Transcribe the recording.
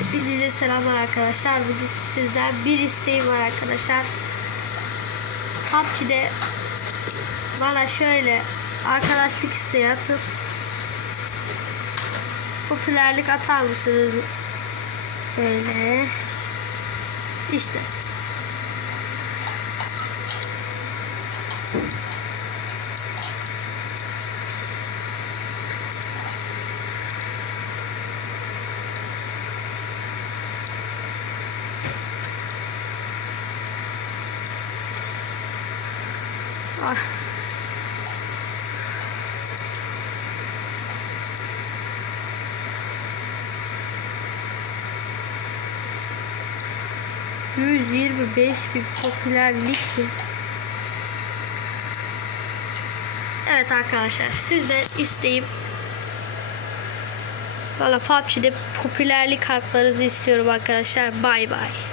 Hepinize selamlar arkadaşlar. Bugün sizden bir isteğim var arkadaşlar. PUBG'de bana şöyle arkadaşlık isteği atıp popülerlik atar mısınız? Böyle. İşte. Ah. Yüz yirmi. Evet arkadaşlar siz de isteyip Valla PUBG'de popülerlik haklarınızı istiyorum arkadaşlar. Bay bay.